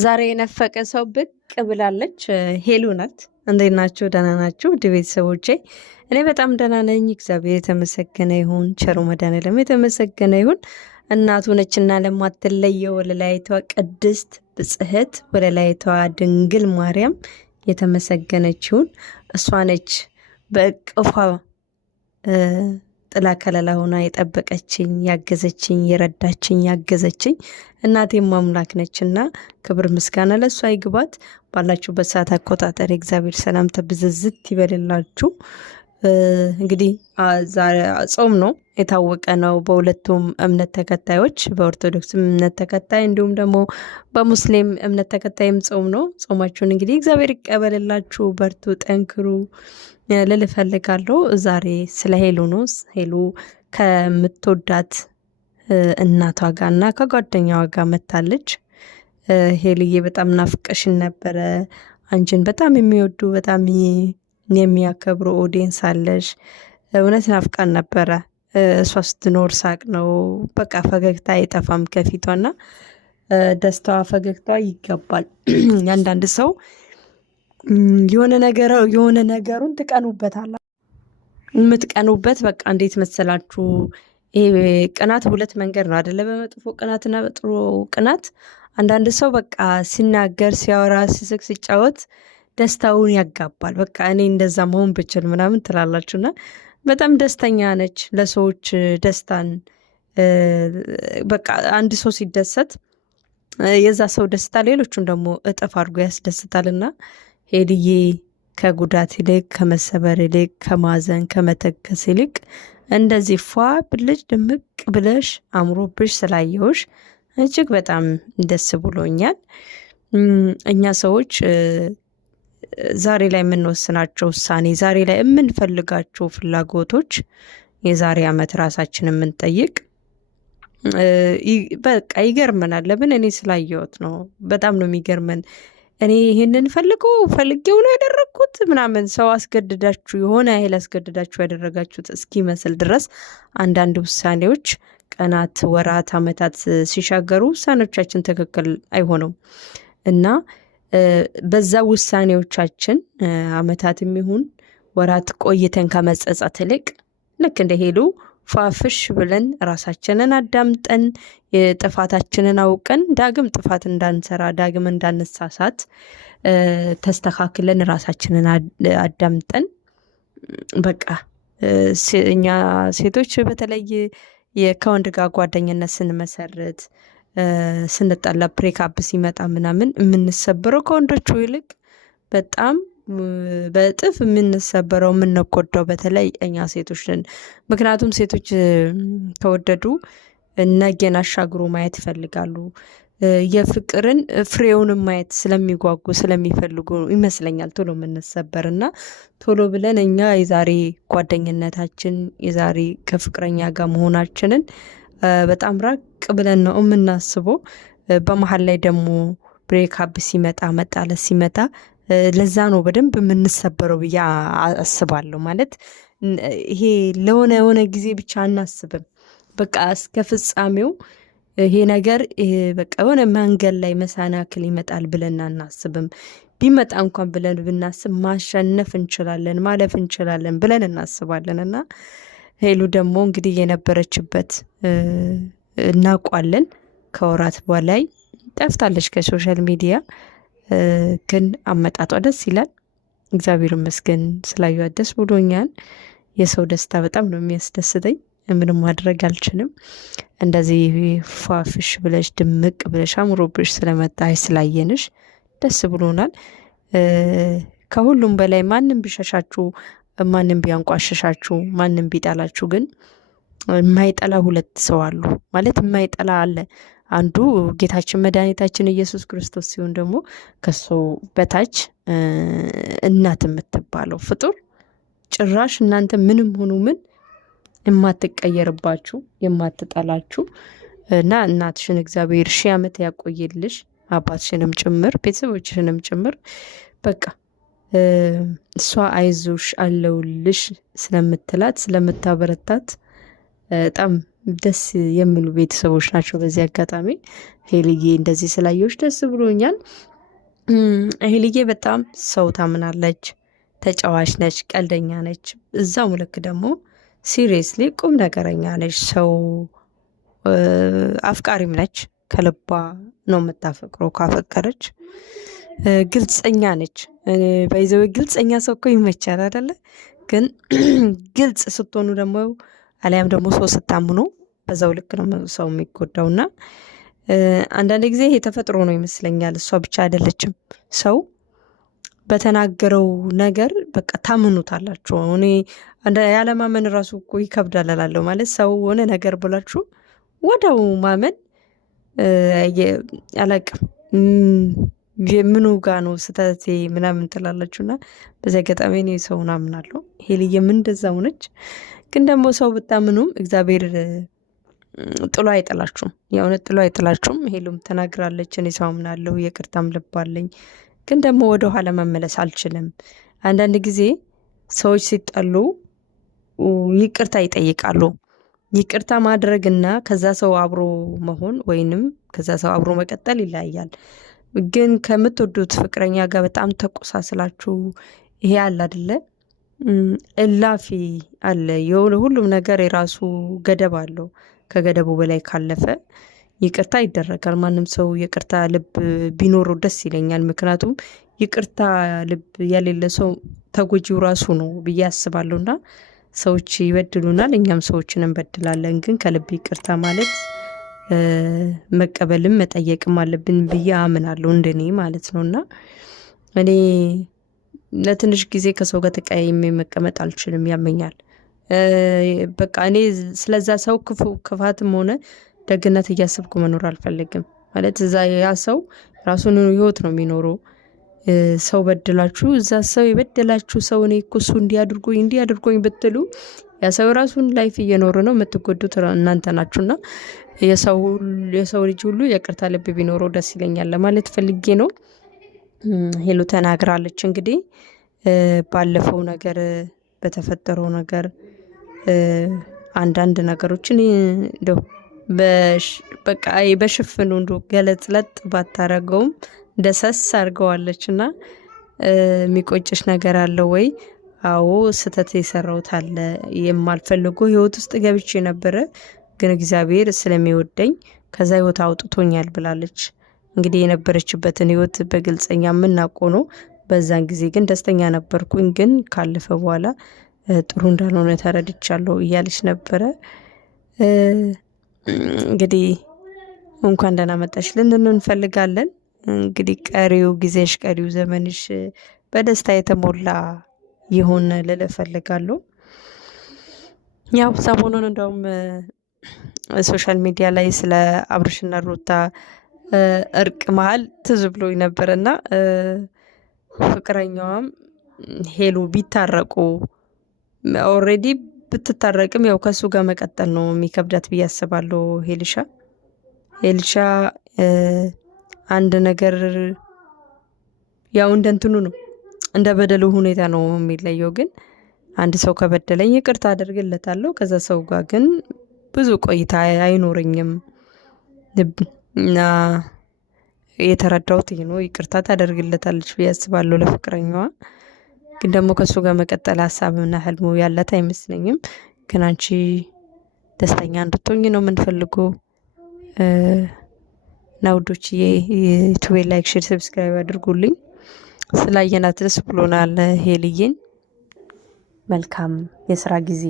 ዛሬ የነፈቀ ሰው ብቅ ብላለች። ሄሉ ናት። እንዴት ናችሁ? ደህና ናችሁ? ውድ ቤተሰቦቼ፣ እኔ በጣም ደህና ነኝ። እግዚአብሔር የተመሰገነ ይሁን። ቸሩ መድኃኔዓለም የተመሰገነ ይሁን። እናቱ ነችና ለማትለየው ወለላይቷ ቅድስት ብጽሕት ወለላይቷ ድንግል ማርያም የተመሰገነች ይሁን። እሷ ነች በእቅፏ ጥላ ከለላ ሆና የጠበቀችኝ፣ ያገዘችኝ፣ የረዳችኝ፣ ያገዘችኝ እናቴም አምላክ ነችና ክብር ምስጋና ለእሷ ይግባት። ባላችሁበት ሰዓት አቆጣጠር የእግዚአብሔር ሰላምታ ብዝዝት ይበልላችሁ። እንግዲህ ጾም ነው፣ የታወቀ ነው። በሁለቱም እምነት ተከታዮች፣ በኦርቶዶክስ እምነት ተከታይ እንዲሁም ደግሞ በሙስሊም እምነት ተከታይም ጾም ነው። ጾማችሁን እንግዲህ እግዚአብሔር ይቀበልላችሁ። በርቱ፣ ጠንክሩ ልል እፈልጋለሁ። ዛሬ ስለ ሄሉ ነው። ሄሉ ከምትወዳት እናቷ ጋር እና ከጓደኛዋ ጋር መታለች። ሄልዬ በጣም ናፍቀሽን ነበረ። አንቺን በጣም የሚወዱ በጣም የሚያከብሩ ኦዲየንስ አለሽ። እውነት ናፍቃን ነበረ። እሷ ስትኖር ሳቅ ነው። በቃ ፈገግታ አይጠፋም ከፊቷና ደስታዋ፣ ፈገግታዋ ይገባል። ያንዳንድ ሰው የሆነ ነገሩን ትቀኑበታል። የምትቀኑበት በቃ እንዴት መሰላችሁ? ይሄ ቅናት ሁለት መንገድ ነው አደለ? በመጥፎ ቅናትና በጥሩ ቅናት። አንዳንድ ሰው በቃ ሲናገር፣ ሲያወራ፣ ሲስቅ፣ ሲጫወት ደስታውን ያጋባል። በቃ እኔ እንደዛ መሆን ብችል ምናምን ትላላችሁና በጣም ደስተኛ ነች። ለሰዎች ደስታን በቃ አንድ ሰው ሲደሰት የዛ ሰው ደስታ ሌሎቹን ደግሞ እጥፍ አድርጎ ያስደስታልና ሄልዬ ከጉዳት ይልቅ ከመሰበር ይልቅ ከማዘን ከመተከስ ይልቅ እንደዚህ ፏ ብልጭ ድምቅ ብለሽ አምሮብሽ ስላየሁሽ እጅግ በጣም ደስ ብሎኛል። እኛ ሰዎች ዛሬ ላይ የምንወስናቸው ውሳኔ፣ ዛሬ ላይ የምንፈልጋቸው ፍላጎቶች የዛሬ ዓመት ራሳችን የምንጠይቅ በቃ ይገርመናል። ለምን? እኔ ስላየሁት ነው። በጣም ነው የሚገርመን። እኔ ይሄንን ፈልጌው ነው ያደረግኩት ምናምን ሰው አስገድዳችሁ የሆነ ያህል አስገድዳችሁ ያደረጋችሁት እስኪመስል ድረስ አንዳንድ ውሳኔዎች ቀናት፣ ወራት፣ ዓመታት ሲሻገሩ ውሳኔዎቻችን ትክክል አይሆኑም እና በዛ ውሳኔዎቻችን ዓመታት የሚሆን ወራት ቆይተን ከመጸጸት ይልቅ ልክ እንደ ሄሉ ፏፍሽ ብለን ራሳችንን አዳምጠን የጥፋታችንን አውቀን ዳግም ጥፋት እንዳንሰራ ዳግም እንዳንሳሳት ተስተካክለን ራሳችንን አዳምጠን በቃ እኛ ሴቶች በተለይ ከወንድ ጋር ጓደኝነት ስንመሰርት ስንጣላ ብሬክአፕ ሲመጣ ምናምን የምንሰበረው ከወንዶቹ ይልቅ በጣም በእጥፍ የምንሰበረው የምንጎዳው በተለይ እኛ ሴቶች ነን። ምክንያቱም ሴቶች ከወደዱ ነገን አሻግሮ ማየት ይፈልጋሉ። የፍቅርን ፍሬውንም ማየት ስለሚጓጉ ስለሚፈልጉ ይመስለኛል ቶሎ የምንሰበር እና ቶሎ ብለን እኛ የዛሬ ጓደኝነታችን የዛሬ ከፍቅረኛ ጋር መሆናችንን በጣም ራቅ ብለን ነው የምናስበው። በመሀል ላይ ደግሞ ብሬክአፕ ሲመጣ መጣለት ሲመጣ ለዛ ነው በደንብ የምንሰበረው ብዬ አስባለሁ። ማለት ይሄ ለሆነ ጊዜ ብቻ አናስብም። በቃ እስከ ፍጻሜው ይሄ ነገር በቃ የሆነ መንገድ ላይ መሰናክል ይመጣል ብለን አናስብም። ቢመጣ እንኳን ብለን ብናስብ ማሸነፍ እንችላለን፣ ማለፍ እንችላለን ብለን እናስባለን። እና ሄሉ ደግሞ እንግዲህ የነበረችበት እናውቋለን። ከወራት በላይ ጠፍታለች ከሶሻል ሚዲያ። ግን አመጣጧ ደስ ይላል። እግዚአብሔር ይመስገን ስላየኋት ደስ ብሎኛል። የሰው ደስታ በጣም ነው የሚያስደስተኝ። ምንም ማድረግ አልችልም። እንደዚህ ፏፍሽ ብለሽ ድምቅ ብለሽ አምሮብሽ ስለመጣሽ ስላየንሽ ደስ ብሎናል። ከሁሉም በላይ ማንም ቢሸሻችሁ፣ ማንም ቢያንቋሸሻችሁ፣ ማንም ቢጠላችሁ ግን የማይጠላ ሁለት ሰው አሉ። ማለት የማይጠላ አለ። አንዱ ጌታችን መድኃኒታችን ኢየሱስ ክርስቶስ ሲሆን ደግሞ ከሱ በታች እናት የምትባለው ፍጡር ጭራሽ እናንተ ምንም ሆኑ ምን የማትቀየርባችሁ የማትጠላችሁ እና እናትሽን እግዚአብሔር 1000 ዓመት ያቆይልሽ፣ አባትሽንም ጭምር ቤተሰቦችሽንም ጭምር በቃ እሷ አይዞሽ አለውልሽ ስለምትላት ስለምታበረታት በጣም ደስ የሚሉ ቤተሰቦች ናቸው። በዚህ አጋጣሚ ሄልዬ እንደዚህ ስላየዎች ደስ ብሎኛል። ሄልዬ በጣም ሰው ታምናለች፣ ተጫዋች ነች፣ ቀልደኛ ነች። እዛው ልክ ደግሞ ሲሪየስሊ ቁም ነገረኛ ነች። ሰው አፍቃሪም ነች። ከልባ ነው የምታፈቅረው። ካፈቀረች ግልጸኛ ነች። ባይዘው ግልጸኛ ሰው እኮ ይመቻል አይደለ? ግን ግልጽ ስትሆኑ ደግሞ አሊያም ደግሞ ሰው ስታምኑ በዛው ልክ ነው ሰው የሚጎዳውና አንዳንድ ጊዜ ይሄ ተፈጥሮ ነው ይመስለኛል። እሷ ብቻ አይደለችም። ሰው በተናገረው ነገር በቃ ታምኑታላችሁ። እኔ ያለማመን ራሱ እኮ ይከብዳል እላለሁ። ማለት ሰው ሆነ ነገር ብላችሁ ወዲያው ማመን አላቅም ምኑ ጋ ነው ስተቴ ምናምን ትላላችሁና በዚህ አጋጣሚ እኔ ሰውን አምናለሁ። ሄልዬም እንደዛ ሆነች። ግን ደግሞ ሰው ብታምኑም እግዚአብሔር ጥሎ አይጥላችሁም። የእውነት ጥሎ አይጥላችሁም። ሄሉም ተናግራለች፣ እኔ ሰው አምናለሁ፣ ይቅርታም ልብ አለኝ፣ ግን ደግሞ ወደ ኋላ መመለስ አልችልም። አንዳንድ ጊዜ ሰዎች ሲጣሉ ይቅርታ ይጠይቃሉ። ይቅርታ ማድረግና ከዛ ሰው አብሮ መሆን ወይንም ከዛ ሰው አብሮ መቀጠል ይለያያል። ግን ከምትወዱት ፍቅረኛ ጋር በጣም ተቆሳስላችሁ ይሄ አለ አይደለ? እላፊ አለ። የሆነ ሁሉም ነገር የራሱ ገደብ አለው። ከገደቡ በላይ ካለፈ ይቅርታ ይደረጋል። ማንም ሰው ይቅርታ ልብ ቢኖረው ደስ ይለኛል። ምክንያቱም ይቅርታ ልብ የሌለ ሰው ተጎጂው ራሱ ነው ብዬ አስባለሁና ሰዎች ይበድሉናል፣ እኛም ሰዎችን እንበድላለን። ግን ከልብ ይቅርታ ማለት መቀበልም መጠየቅም አለብን ብዬ አምናለሁ፣ እንደኔ ማለት ነውና እኔ ለትንሽ ጊዜ ከሰው ጋር ተቀያይሜ መቀመጥ አልችልም፣ ያመኛል። በቃ እኔ ስለዛ ሰው ክፋትም ሆነ ደግነት እያሰብኩ መኖር አልፈልግም። ማለት እዛ ያ ሰው ራሱን ህይወት ነው የሚኖረው። ሰው በድላችሁ እዛ ሰው የበደላችሁ ሰው እኔ እኮ እሱ እንዲያድርጎኝ ብትሉ ያ ሰው ራሱን ላይፍ እየኖረ ነው። የምትጎዱት እናንተ ናችሁና የሰው ልጅ ሁሉ ይቅርታ ልብ ቢኖረው ደስ ይለኛል ለማለት ፈልጌ ነው። ሄሉ ተናግራለች። እንግዲህ ባለፈው ነገር በተፈጠረው ነገር አንዳንድ ነገሮችን እንደው በቃ በሽፍኑ እንደው ገለጽለጥ ባታረገውም ደሰስ አድርገዋለች እና የሚቆጭሽ ነገር አለ ወይ? አዎ ስህተት የሰራሁት አለ። የማልፈልገው ህይወት ውስጥ ገብቼ ነበረ፣ ግን እግዚአብሔር ስለሚወደኝ ከዛ ህይወት አውጥቶኛል ብላለች። እንግዲህ የነበረችበትን ህይወት በግልጸኛ የምናውቀው ነው። በዛን ጊዜ ግን ደስተኛ ነበርኩኝ፣ ግን ካለፈ በኋላ ጥሩ እንዳልሆነ ተረድቻለሁ እያለች ነበረ። እንግዲህ እንኳን ደህና መጣሽ ልንል እንፈልጋለን። እንግዲህ ቀሪው ጊዜሽ ቀሪው ዘመንሽ በደስታ የተሞላ ይሁን ልል እፈልጋለሁ። ያው ሰሞኑን እንደውም ሶሻል ሚዲያ ላይ ስለ አብርሽና ሩታ እርቅ መሀል ትዝ ብሎኝ ነበርና ፍቅረኛዋም ሄሉ ቢታረቁ ኦልሬዲ ብትታረቅም ያው ከሱ ጋር መቀጠል ነው የሚከብዳት ብዬ አስባለሁ። ሄልሻ አንድ ነገር ያው እንደንትኑ ነው እንደ በደሉ ሁኔታ ነው የሚለየው። ግን አንድ ሰው ከበደለኝ ይቅርታ አደርግለታለሁ፣ ከዛ ሰው ጋር ግን ብዙ ቆይታ አይኖረኝም እና የተረዳሁት ይሄ ነው። ይቅርታ ታደርግለታለች ብዬ አስባለሁ ለፍቅረኛዋ። ግን ደግሞ ከሱ ጋር መቀጠል ሀሳብና ህልሙ ያላት አይመስለኝም። ግን አንቺ ደስተኛ እንድትሆኝ ነው የምንፈልገው። እና ውዶችዬ ዩቲዩብ ላይክ፣ ሼር፣ ሰብስክራይብ አድርጉልኝ። ስላየናት ደስ ብሎናል። ሄልዬን መልካም የስራ ጊዜ